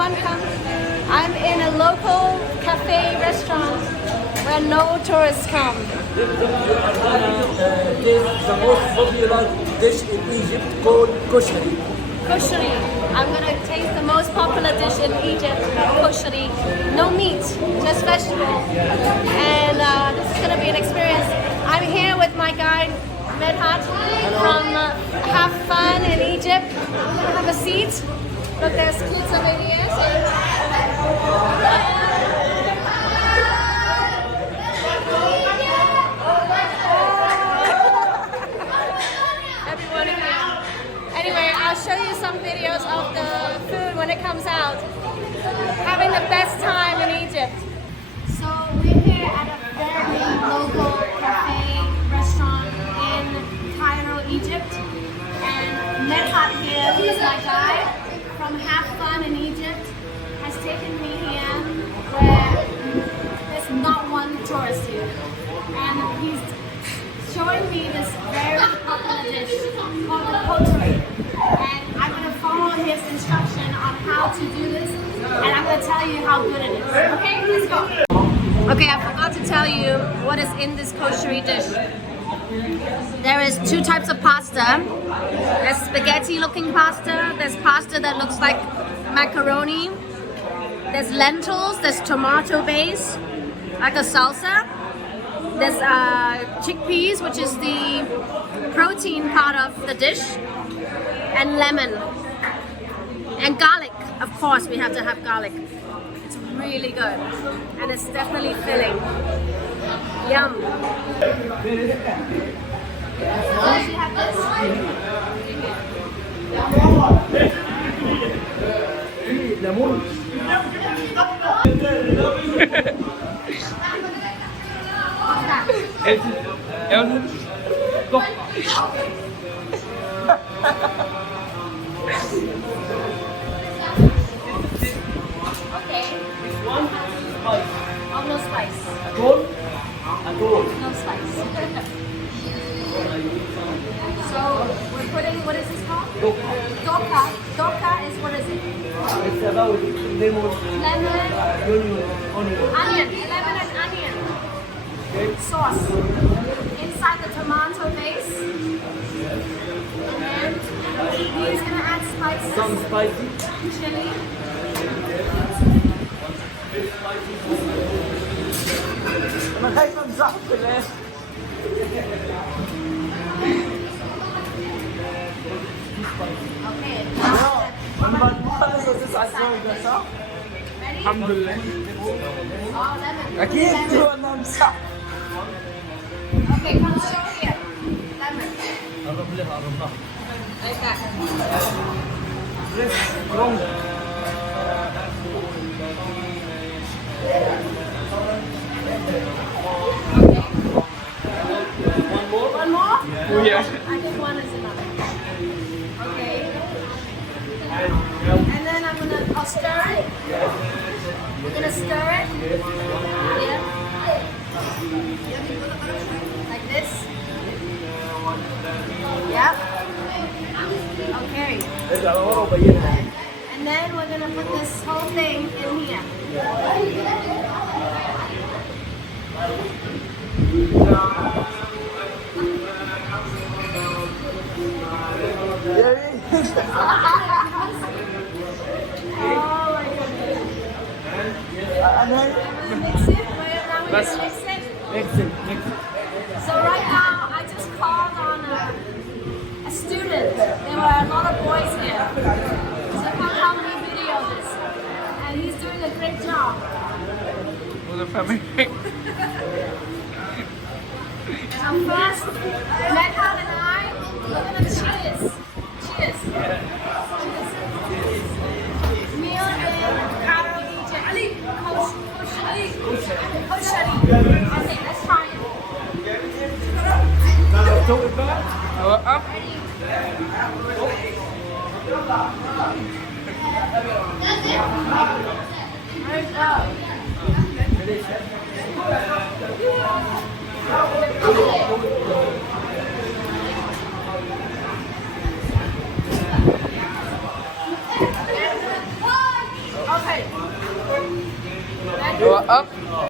everyone come. I'm in a local cafe restaurant where no tourists come. There's the most popular dish in Egypt called koshari. Koshari. I'm gonna taste the most popular dish in Egypt, koshari. No meat, just vegetable. And this is gonna be an experience. I'm here with my guide, Medhat, from Have Fun in Egypt. Have a seat. Look, there's kids over here. Everyone here. Anyway, I'll show you some videos of the food when it comes out. Having the best time in Egypt. So we're here at a very local cafe restaurant in Cairo, Egypt. And Medhat here, who's my guide from Have Fun in Egypt, has taken me here where there's not one tourist here. And he's showing me this very popular dish called the pottery. And I'm going to follow his instruction on how to do this. And I'm going to tell you how good it is. Okay, let's go. Okay, I forgot to tell you what is in this koshari dish. There is two types of pasta. There's spaghetti-looking pasta. There's pasta that looks like macaroni. There's lentils. There's tomato base, like a salsa. There's chickpeas, which is the protein part of the dish, and lemon. And garlic. Of course, we have to have garlic. It's really good. And it's definitely filling. Yum. Does she have this? Okay. Oh, no spice. No spice. So we're putting, what is this called? Doka. Doka is, what is it? It's about lemon, Onion. Lemon and onion. Sauce. Inside the tomato base. And he's going to add spices. some spicy. Chili. أنا خايف أمزح في الآخر. Okay. أما المخلص تسعة زوجة صح؟ الحمد لله. Oh, lemon. أكيد Lemon. أنا أمزح. Okay, come show here. Lemon. قرب لها قرب لها. Like that. Wrong. One more? Oh yeah. I think one is enough. Okay. And then I'll stir it. We're gonna stir it. Yeah. Like this. Yep. Okay. And then we're gonna put this whole thing in here. Oh my goodness. Mix it. Now we're gonna mix it. So right now, I just called on a student. There were a lot of boys here. So come help me video this. And he's doing a great job. So first, Medhat and I, we're gonna cheers. Cheers. Cheers. Meal in Cairo, Egypt. Koshari. Okay, let's try it. up. Very good. ahead. Go up.